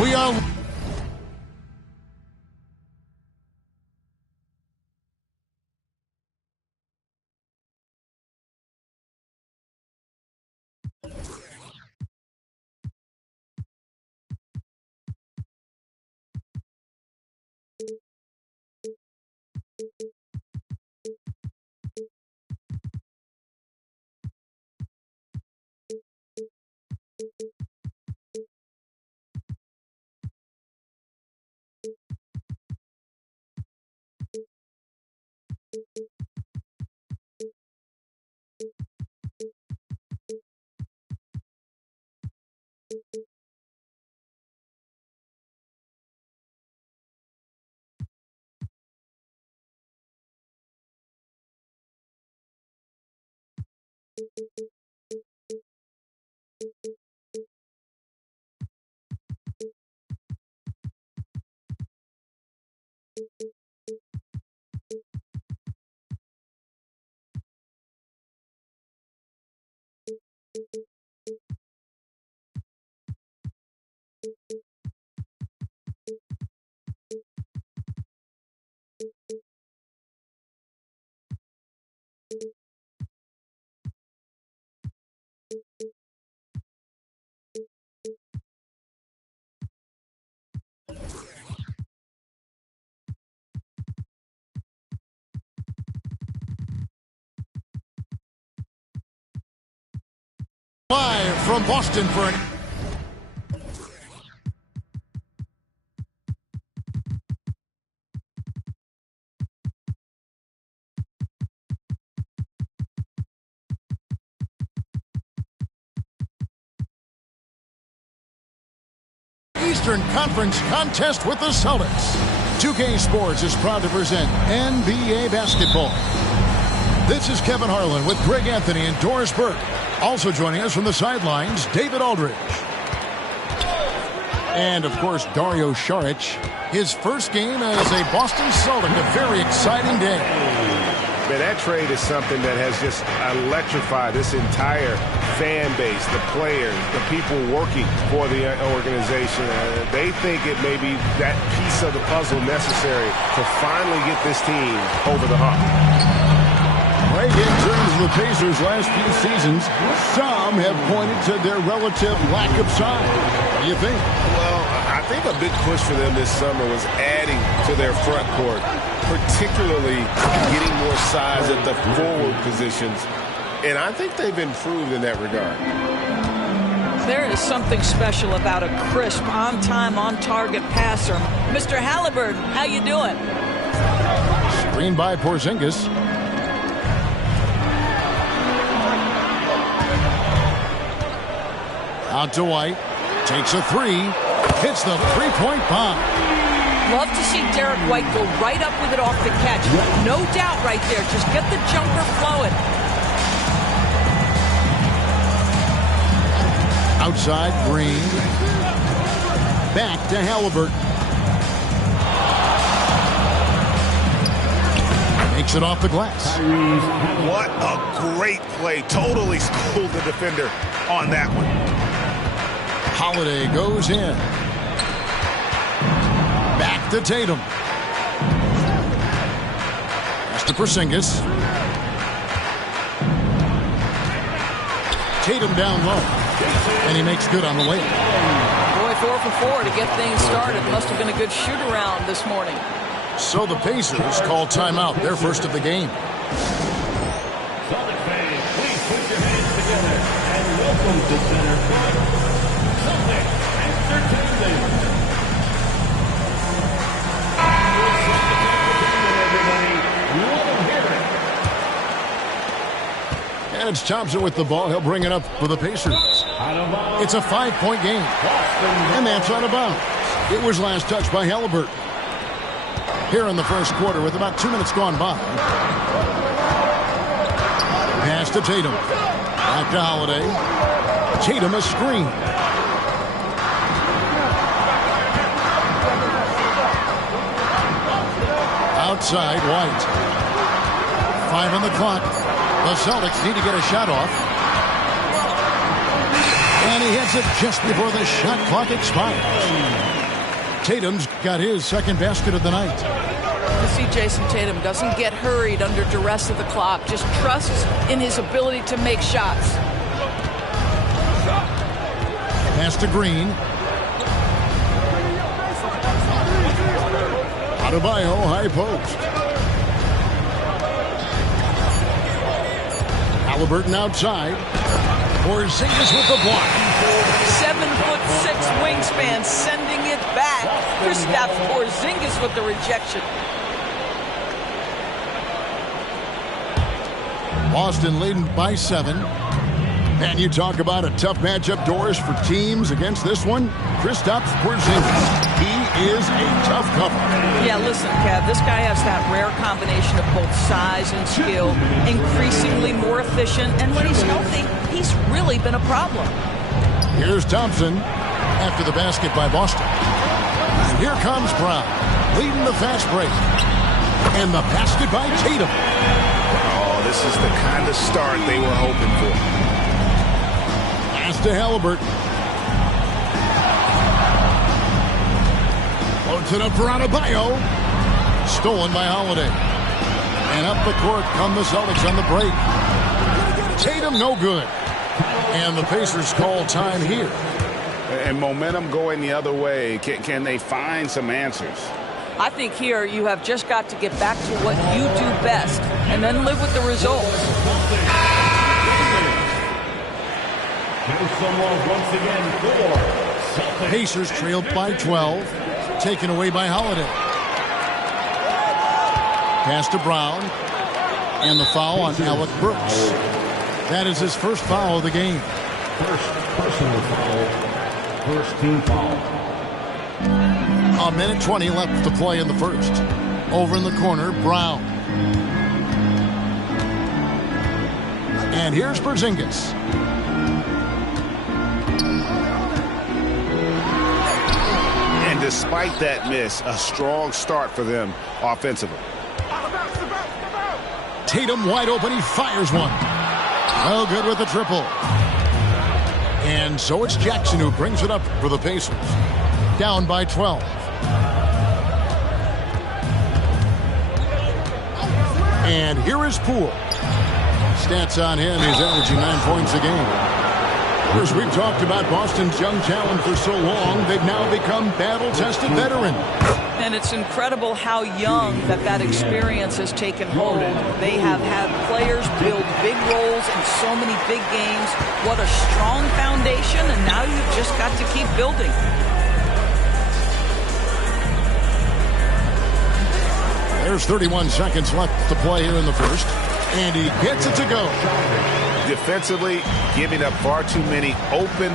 We are... Live from Boston for an... Eastern Conference contest with the Celtics. 2K Sports is proud to present NBA basketball. This is Kevin Harlan with Greg Anthony and Doris Burke. Also joining us from the sidelines, David Aldridge. And, of course, Dario Saric. His first game as a Boston Celtic. A very exciting day. Man, that trade is something that has just electrified this entire fan base, the players, the people working for the organization. They think it may be that piece of the puzzle necessary to finally get this team over the hump. Right, in terms of the Pacers' last few seasons, some have pointed to their relative lack of size. What do you think? Well, I think a big push for them this summer was adding to their front court, particularly getting more size at the forward positions. And I think they've improved in that regard. There is something special about a crisp, on-time, on-target passer. Mr. Halliburton, how you doing? Screen by Porzingis. Out to White. Takes a three. Hits the three-point bomb. Love to see Derek White go right up with it off the catch. No doubt right there. Just get the jumper flowing. Outside, Green. Back to Halliburton. Makes it off the glass. What a great play. Totally schooled the defender on that one. Holiday goes in. Back to Tatum. Pass to Porzingis. Tatum down low. And he makes good on the way. Boy, 4 for 4 to get things started. Must have been a good shoot-around this morning. So the Pacers call timeout, their first of the game. Celtic fans, please put your hands together and welcome to center court, Celtic Entertainment. And it's Thompson with the ball. He'll bring it up for the Pacers. It's a 5-point game. And that's out of bounds. It was last touched by Halliburton. Here in the first quarter with about 2 minutes gone by. Pass to Tatum. Back to Holiday. Tatum a screen. Outside, White. 5 on the clock. The Celtics need to get a shot off. And he hits it just before the shot clock expires. Tatum's got his second basket of the night. You see, Jason Tatum doesn't get hurried under duress of the clock. Just trusts in his ability to make shots. Pass to Green. Adebayo, high post. Halliburton outside. Porzingis with the block. 7'6" wingspan, sending it back. Kristaps Porzingis with the rejection. Boston leading by 7. And you talk about a tough matchup, Doris, for teams against this one. Kristaps Porzingis. He is a tough cover. Yeah, listen, Kev, this guy has that rare combination of both size and skill, increasingly more efficient, and when he's healthy, he's really been a problem. Here's Thompson after the basket by Boston. And here comes Brown, leading the fast break. And the basket by Tatum. Oh, this is the kind of start they were hoping for. Pass to Halliburton. Loads it up for Adebayo. Stolen by Holiday. And up the court come the Celtics on the break. Tatum no good. And the Pacers call time here. And momentum going the other way. Can they find some answers? I think here you have just got to get back to what you do best and then live with the result. Here's someone once again for Celtics. Pacers trailed by 12. Taken away by Holiday. Pass to Brown. And the foul on Alec Brooks. That is his first foul of the game. First personal foul. First team foul. A minute 20 left to play in the first. Over in the corner, Brown. And here's Porzingis. And despite that miss, a strong start for them offensively. Tatum wide open. He fires one. Well, good with the triple. And so it's Jackson who brings it up for the Pacers. Down by 12. And here is Poole. Stats on him, he's averaging 9 points a game. As we've talked about Boston's young talent for so long, they've now become battle-tested veterans. And it's incredible how young that experience has taken hold. They have had players build big roles in so many big games. What a strong foundation, and now you've just got to keep building. There's 31 seconds left to play here in the first. And he gets it to go. Defensively, giving up far too many open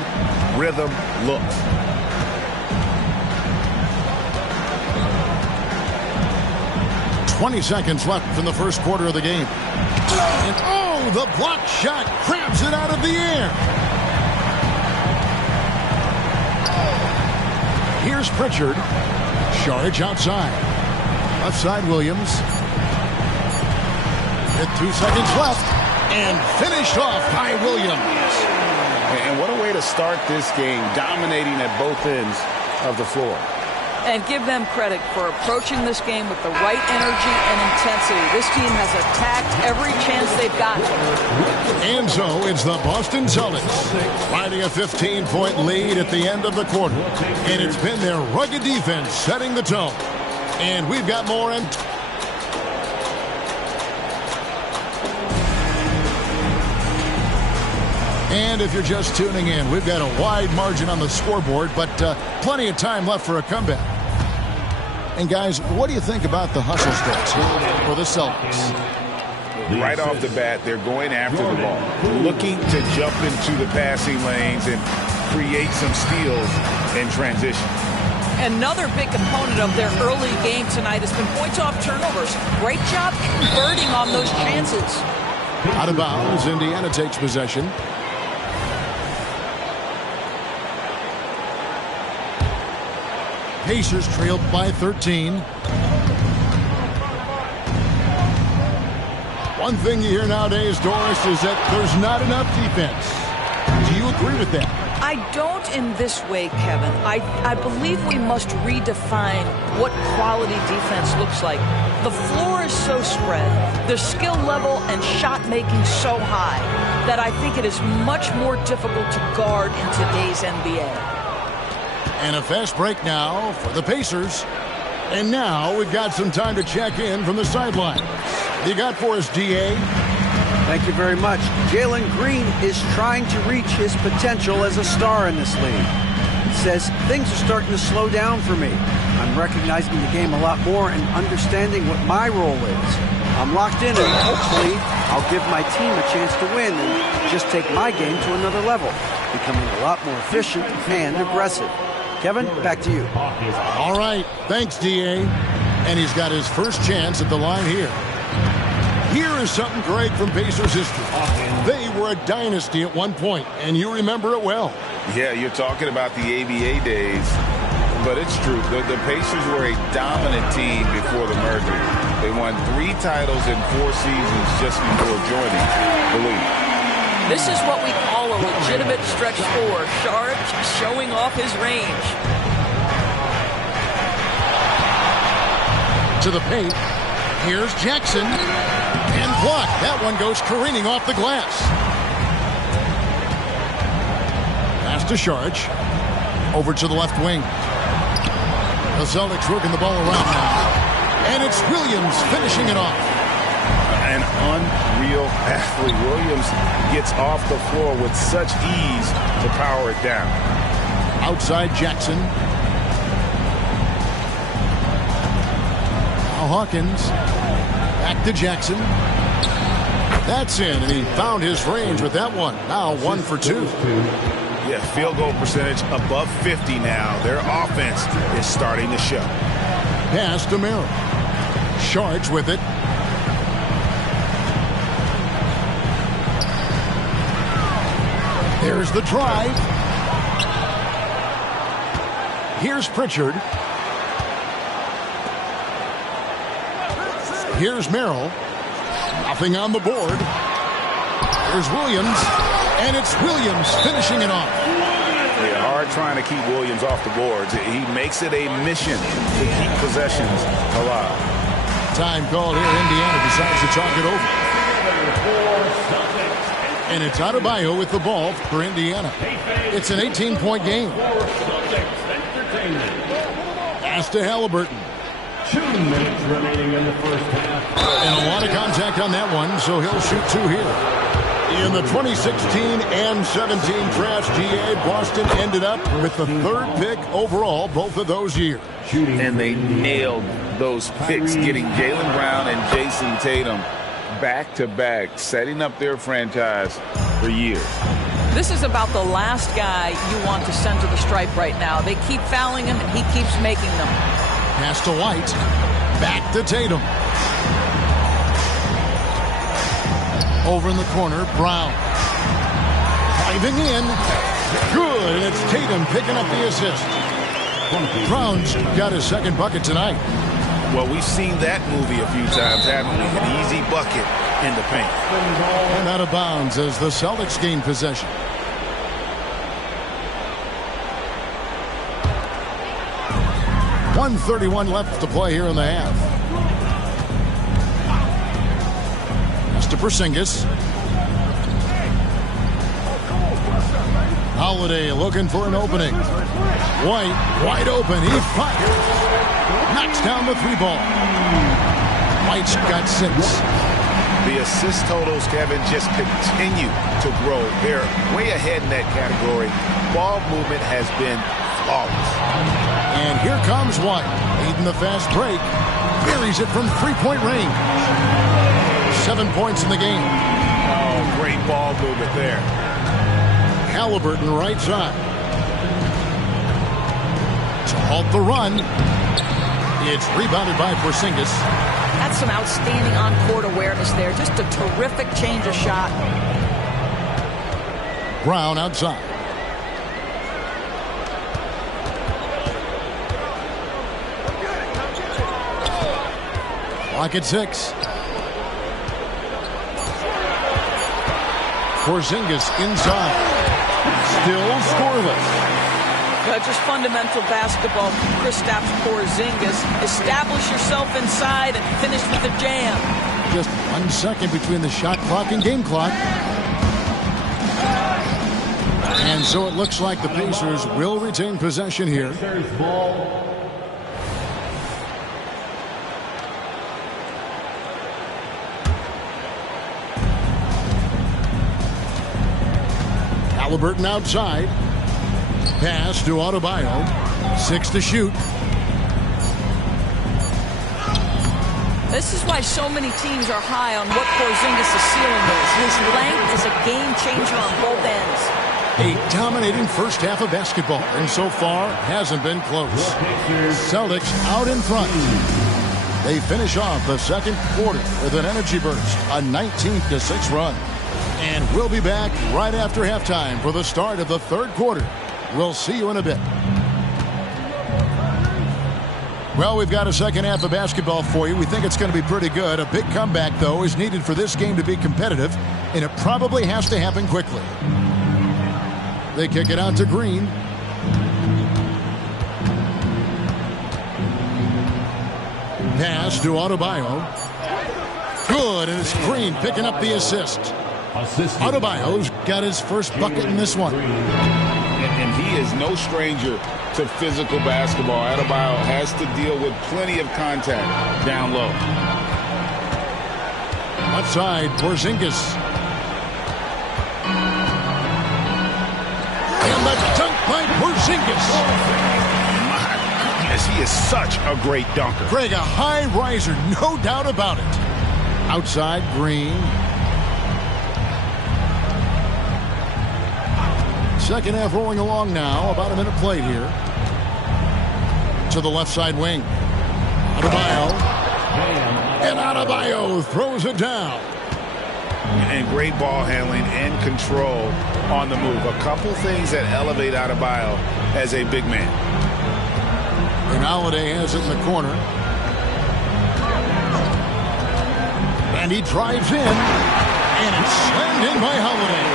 rhythm looks. "20 seconds left in the first quarter of the game. And oh, the block shot crabs it out of the air. Here's Pritchard. Sharge outside. Left side, Williams. With 2 seconds left. And finished off by Williams. And what a way to start this game, dominating at both ends of the floor. And give them credit for approaching this game with the right energy and intensity. This team has attacked every chance they've gotten. And so it's the Boston Celtics riding a 15-point lead at the end of the quarter. And it's been their rugged defense setting the tone. And we've got more in. And if you're just tuning in, we've got a wide margin on the scoreboard, but plenty of time left for a comeback. And guys, what do you think about the hustle starts here for the Celtics? Right off the bat, they're going after the ball, looking to jump into the passing lanes and create some steals in transition. Another big component of their early game tonight has been points off turnovers. Great job converting on those chances. Out of bounds, Indiana takes possession. Pacers trailed by 13. One thing you hear nowadays, Doris, is that there's not enough defense. Do you agree with that? I I don't in this way, Kevin. I believe we must redefine what quality defense looks like. The floor is so spread, the skill level and shot making so high that I think it is much more difficult to guard in today's NBA. And a fast break now for the Pacers. And now we've got some time to check in from the sideline. You got for us, DA? Thank you very much. Jalen Green is trying to reach his potential as a star in this league. He says things are starting to slow down for me. I'm recognizing the game a lot more and understanding what my role is. I'm locked in and hopefully I'll give my team a chance to win and just take my game to another level, becoming a lot more efficient and aggressive. Kevin, back to you. All right. Thanks, DA. And he's got his first chance at the line here. Here is something great from Pacers history. They were a dynasty at one point, and you remember it well. Yeah, you're talking about the ABA days, but it's true. The Pacers were a dominant team before the merger. They won 3 titles in 4 seasons just before joining the league. This is what we call a legitimate stretch 4. Sharp showing off his range. To the paint. Here's Jackson. And blocked. That one goes careening off the glass. Pass to Sharge. Over to the left wing. The Celtics working the ball around now. And it's Williams finishing it off. An unreal athlete. Williams gets off the floor with such ease to power it down. Outside Jackson. Now Hawkins. Back to Jackson. That's in, and he found his range with that one. Now 1 for 2. Yeah, field goal percentage above 50 now. Their offense is starting to show. Pass to Merrill. Sharge with it. There's the drive. Here's Pritchard. Here's Merrill. Nothing on the board. Here's Williams. And it's Williams finishing it off. Yeah, hard trying to keep Williams off the boards. He makes it a mission to keep possessions alive. Time called here. Indiana decides to talk it over. And it's Adebayo with the ball for Indiana. It's an 18-point game. Pass to Halliburton. 2 minutes remaining in the first half. And a lot of contact on that one, so he'll shoot 2 here. In the 2016 and 17 drafts, GA, Boston ended up with the 3rd pick overall both of those years. And they nailed those picks, getting Jaylen Brown and Jason Tatum back-to-back, setting up their franchise for years. This is about the last guy you want to send to the stripe right now. They keep fouling him, and he keeps making them. Pass to White. Back to Tatum. Over in the corner, Brown. Diving in. Good, and it's Tatum picking up the assist. Brown's got his 2nd bucket tonight. Well, we've seen that movie a few times, haven't we? An easy bucket in the paint. And out of bounds as the Celtics gain possession. .131 left to play here in the half. Pass to Porzingis. Holiday looking for an opening. White, wide open. He fires. Knocks down the 3-ball. White's got 6. The assist totals, Kevin, just continue to grow. They're way ahead in that category. Ball movement has been flawless. And here comes White, leading the fast break. Buries it from 3-point range. 7 points in the game. Oh, great ball movement there. Halliburton right side. To halt the run. It's rebounded by Porzingis. That's some outstanding on-court awareness there. Just a terrific change of shot. Brown outside. Clock at 6. Porzingis inside. still scoreless. Just fundamental basketball. Kristaps Porzingis. Establish yourself inside and finish with a jam. Just 1 second between the shot clock and game clock. And so it looks like the Pacers will retain possession here. Halliburton outside. Pass to Adebayo. 6 to shoot. This is why so many teams are high on what Porzingis' ceiling is. His length is a game changer on both ends. A dominating first half of basketball, and so far hasn't been close. Celtics out in front. They finish off the second quarter with an energy burst, a 19-6 run. And we'll be back right after halftime for the start of the third quarter. We'll see you in a bit. Well, we've got a second half of basketball for you. We think it's going to be pretty good. A big comeback, though, is needed for this game to be competitive, and it probably has to happen quickly. They kick it out to Green. Pass to Adebayo. Good, and it's Green picking up the assist. Adebayo's got his first bucket in this one. And he is no stranger to physical basketball. Adebayo has to deal with plenty of contact down low. Left side, Porzingis. And the dunk by Porzingis. My goodness, he is such a great dunker. Greg, a high riser, no doubt about it. Outside, Green. Second half rolling along now. About a minute played here. To the left side wing. Adebayo. And Adebayo throws it down. And great ball handling and control on the move. A couple things that elevate Adebayo as a big man. And Holiday has it in the corner. And he drives in. And it's slammed in by Holiday.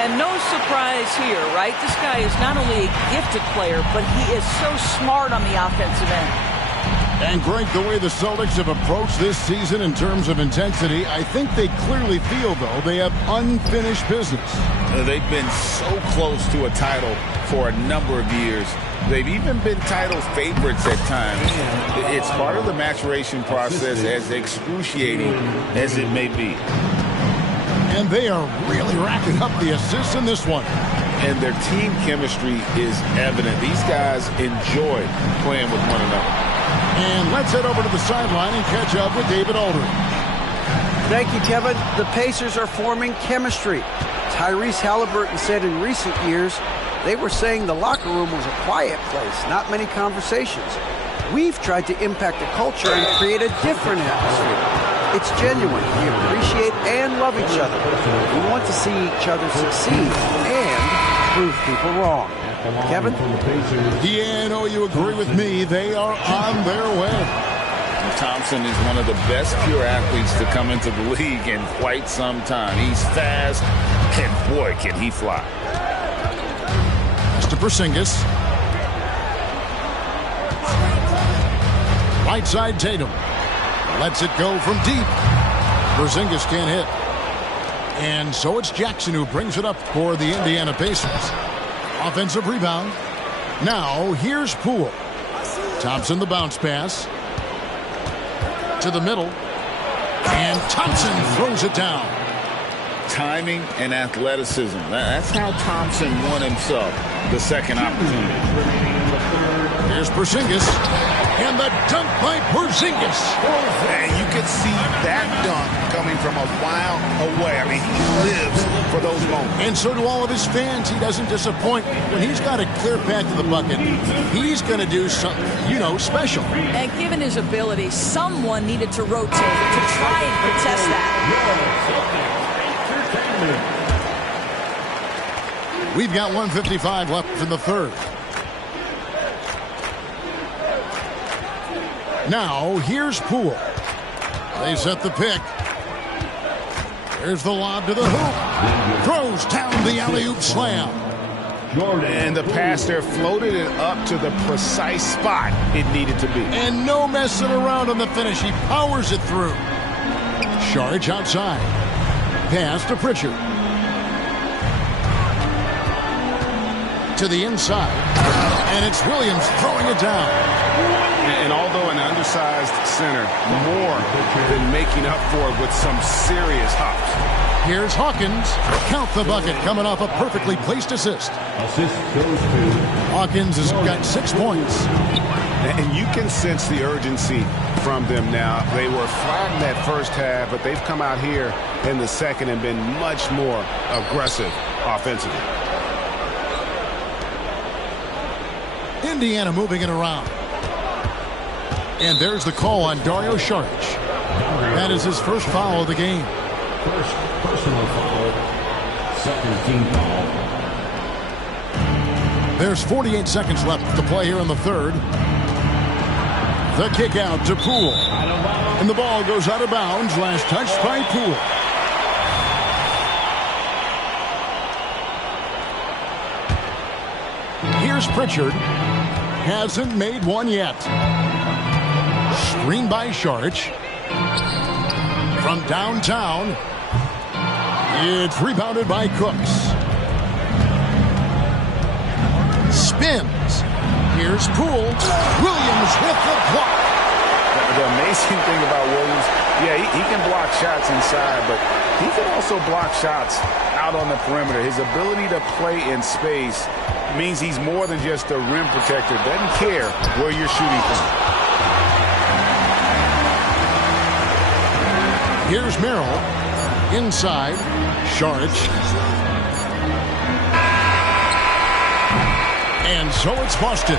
And no surprise here, right? This guy is not only a gifted player, but he is so smart on the offensive end. And Greg, the way the Celtics have approached this season in terms of intensity, I think they clearly feel, though, they have unfinished business. They've been so close to a title for a number of years. They've even been title favorites at times. It's part of the maturation process, as excruciating as it may be. And they are really racking up the assists in this one. And their team chemistry is evident. These guys enjoy playing with one another. And let's head over to the sideline and catch up with David Aldridge. Thank you, Kevin. The Pacers are forming chemistry. Tyrese Halliburton said in recent years they were saying the locker room was a quiet place, not many conversations. We've tried to impact the culture and create a different atmosphere. It's genuine. We appreciate and love each other. We want to see each other succeed and prove people wrong. Kevin? Yeah, no, you agree with me. They are on their way. Thompson is one of the best pure athletes to come into the league in quite some time. He's fast, and boy, can he fly. Mr. Porzingis. Right side, Tatum. Lets it go from deep. Porzingis can't hit. And so it's Jackson who brings it up for the Indiana Pacers. Offensive rebound. Now here's Poole. Thompson the bounce pass. To the middle. And Thompson throws it down. Timing and athleticism. That's how Thompson won himself the second opportunity. Here's Porzingis. And the dunk by Porzingis. And you could see that dunk coming from a while away. I mean, he lives for those moments. And so do all of his fans. He doesn't disappoint. When he's got a clear path to the bucket, he's going to do something, special. And given his ability, someone needed to rotate to try and contest that. We've got 1:55 left in the third. Now, here's Poole. They set the pick. There's the lob to the hoop. Throws down the alley-oop slam. Jordan. And the pass there floated it up to the precise spot it needed to be. And no messing around on the finish. He powers it through. Sharge outside. Pass to Pritchard. To the inside. And it's Williams throwing it down. And although an undersized center, more than making up for it with some serious hops. Here's Hawkins. Count the bucket, coming off a perfectly placed assist. Assist goes to Hawkins has got 6 points. And you can sense the urgency from them now. They were flat in that first half, but they've come out here in the second and been much more aggressive offensively. Indiana moving it around. And there's the call on Dario Saric. That is his first foul of the game. first personal foul, second team foul. There's 48 seconds left to play here in the third. The kick out to Poole. And the ball goes out of bounds. Last touch by Poole. Here's Pritchard. Hasn't made one yet. Screen by Saric. From downtown. It's rebounded by Cooks. Spins. Here's Poole. Williams with the block. The amazing thing about Williams, he can block shots inside, but he can also block shots out on the perimeter. His ability to play in space means he's more than just a rim protector. Doesn't care where you're shooting from. Here's Merrill. Inside. Saric. And so it's Boston,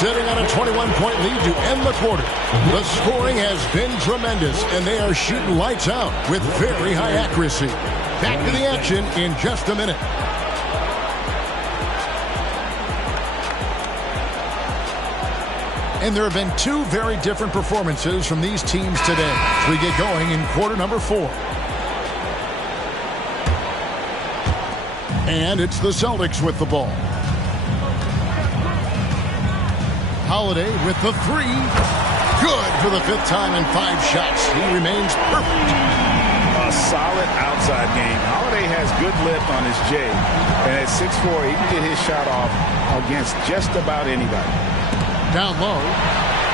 sitting on a 21-point lead to end the quarter. The scoring has been tremendous, and they are shooting lights out with very high accuracy. Back to the action in just a minute. And there have been two very different performances from these teams today as we get going in quarter number 4. And it's the Celtics with the ball. Holiday with the 3. Good for the 5th time in 5 shots. He remains perfect. A solid outside game. Holiday has good lift on his J. And at 6'4", he can get his shot off against just about anybody. Down low.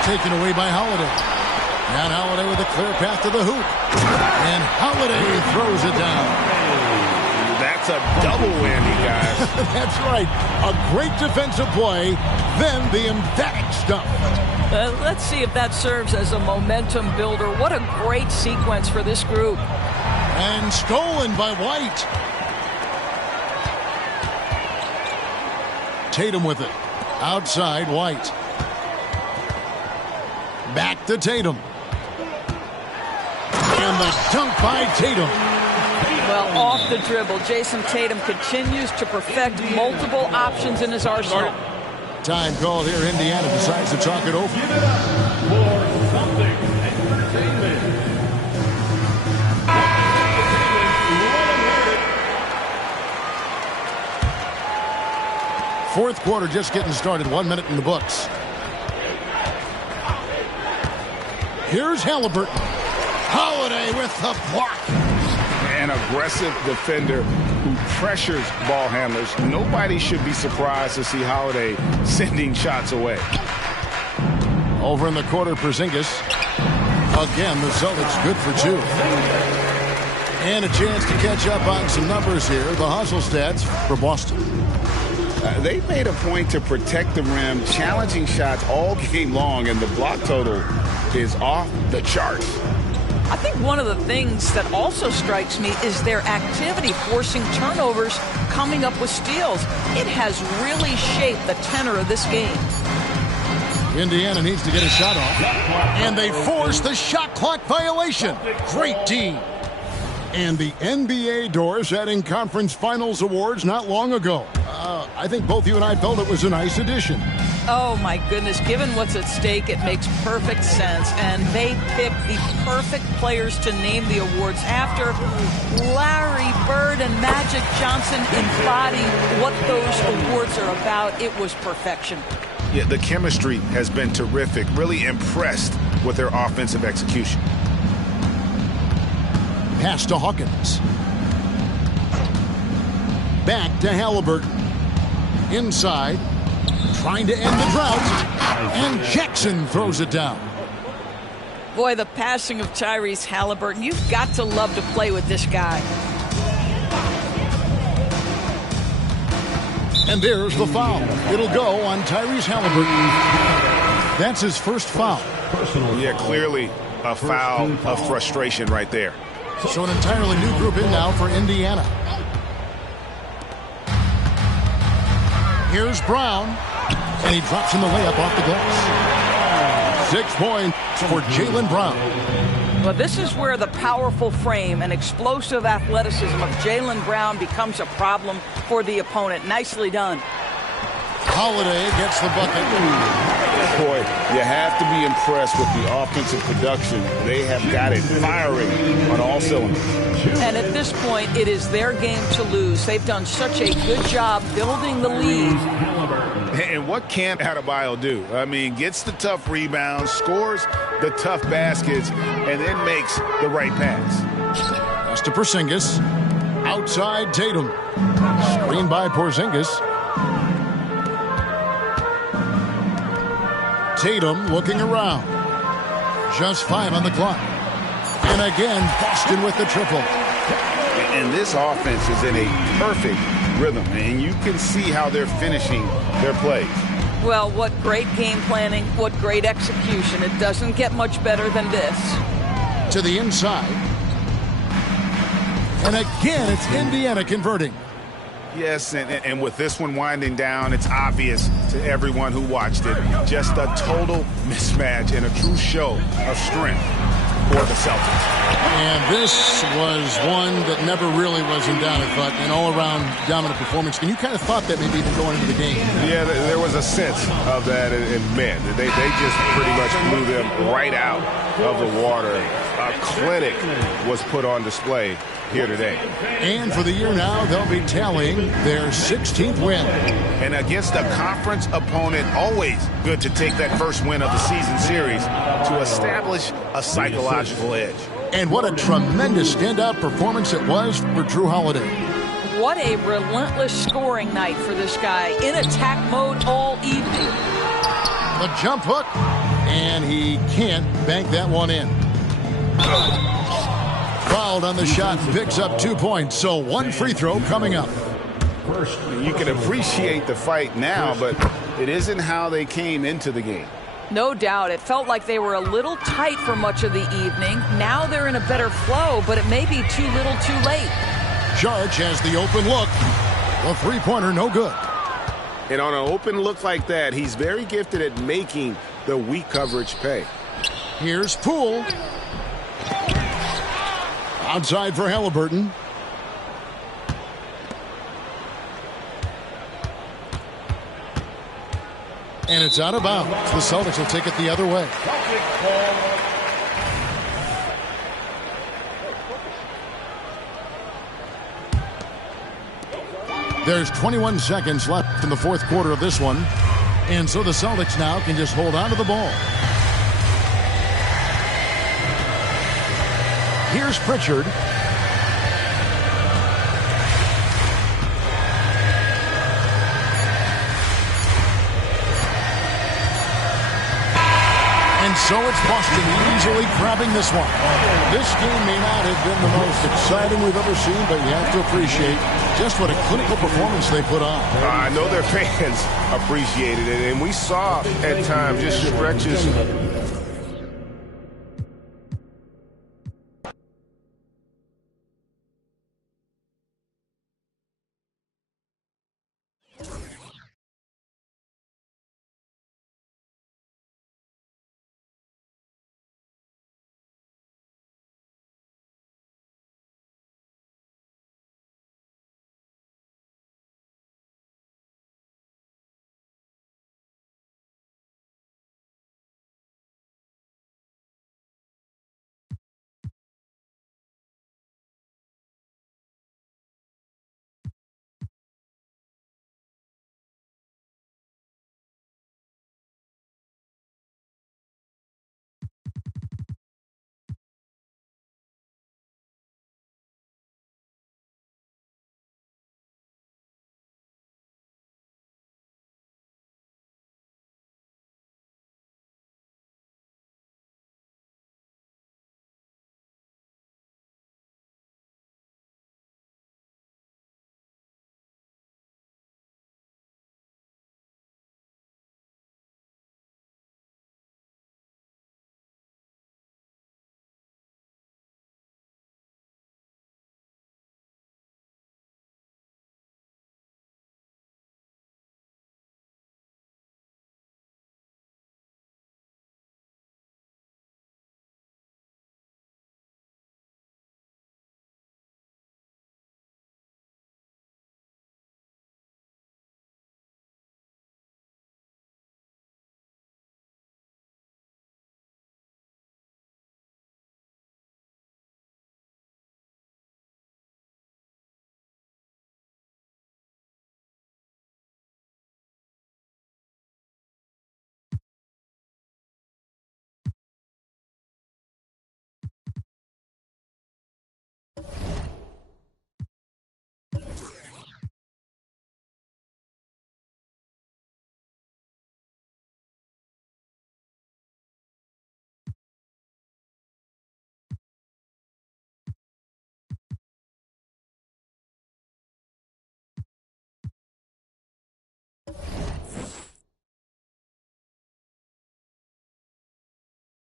Taken away by Holiday. And Holiday with a clear path to the hoop. And Holiday throws it down. That's a double whammy, guys. That's right. A great defensive play, then the emphatic stuff. Let's see if that serves as a momentum builder. What a great sequence for this group. And stolen by White. Tatum with it. Outside, White. Back to Tatum. And the dunk by Tatum. Well, off the dribble, Jason Tatum continues to perfect multiple options in his arsenal. Time called here. Indiana decides to talk it over. Give it up for Celtics Entertainment. Fourth quarter just getting started. 1 minute in the books. Here's Halliburton. Holiday with the block. An aggressive defender who pressures ball handlers. Nobody should be surprised to see Holiday sending shots away. Over in the quarter, Porzingis. Again, the Celtics good for 2. And a chance to catch up on some numbers here. The hustle stats for Boston. They've made a point to protect the rim, challenging shots all game long, and the block total is off the charts. I think one of the things that also strikes me is their activity forcing turnovers, coming up with steals. It has really shaped the tenor of this game. Indiana needs to get a shot off. And they force the shot clock violation. Great D. And the NBA doors adding conference finals awards not long ago. I think both you and I felt it was a nice addition. Oh, my goodness. Given what's at stake, it makes perfect sense. And they picked the perfect players to name the awards after. Larry Bird and Magic Johnson embody what those awards are about. It was perfection. Yeah, the chemistry has been terrific. Really impressed with their offensive execution. Pass to Hawkins. Back to Halliburton. Inside. Trying to end the drought. And Jackson throws it down. Boy, the passing of Tyrese Halliburton. You've got to love to play with this guy. And there's the foul. It'll go on Tyrese Halliburton. That's his first foul. Yeah, clearly a foul of frustration right there. So an entirely new group in now for Indiana. Here's Brown, and he drops in the layup off the glass. 6 points for Jaylen Brown. Well, this is where the powerful frame and explosive athleticism of Jaylen Brown becomes a problem for the opponent. Nicely done. Holiday gets the bucket. Boy, you have to be impressed with the offensive production. They have got it firing on all cylinders. And at this point, it is their game to lose. They've done such a good job building the lead. And what can't Adebayo do? I mean, gets the tough rebounds, scores the tough baskets, and then makes the right pass. Pass to Porzingis. Outside Tatum. Screen by Porzingis. Tatum looking around. Just 5 on the clock. And again, Boston with the triple. And this offense is in a perfect rhythm, and you can see how they're finishing their plays. Well, what great game planning, what great execution. It doesn't get much better than this. To the inside. And again, it's Indiana converting. Yes, and with this one winding down, it's obvious to everyone who watched it. Just a total mismatch and a true show of strength for the Celtics. And this was one that never really was in doubt, I thought, an all-around dominant performance. And you kind of thought that maybe even going into the game. Yeah, there was a sense of that, and man, they just pretty much blew them right out of the water. A clinic was put on display here today. And for the year now, they'll be tallying their 16th win. And against a conference opponent, always good to take that first win of the season series to establish a psychological edge. And what a tremendous standout performance it was for Drew Holiday. What a relentless scoring night for this guy. In attack mode all evening. The jump hook, and he can't bank that one in. Fouled on the shot, picks up 2 points, so 1 free throw coming up. You can appreciate the fight now, but it isn't how they came into the game. No doubt. It felt like they were a little tight for much of the evening. Now they're in a better flow, but it may be too little too late. Judge has the open look. The three-pointer no good. And on an open look like that, he's very gifted at making the weak coverage pay. Here's Poole. Outside for Halliburton. And it's out of bounds. The Celtics will take it the other way. There's 21 seconds left in the fourth quarter of this one. And so the Celtics now can just hold on to the ball. Here's Pritchard. And so it's Boston easily grabbing this one. This game may not have been the most exciting we've ever seen, but you have to appreciate just what a clinical performance they put on. I know their fans appreciated it, and we saw at times just stretches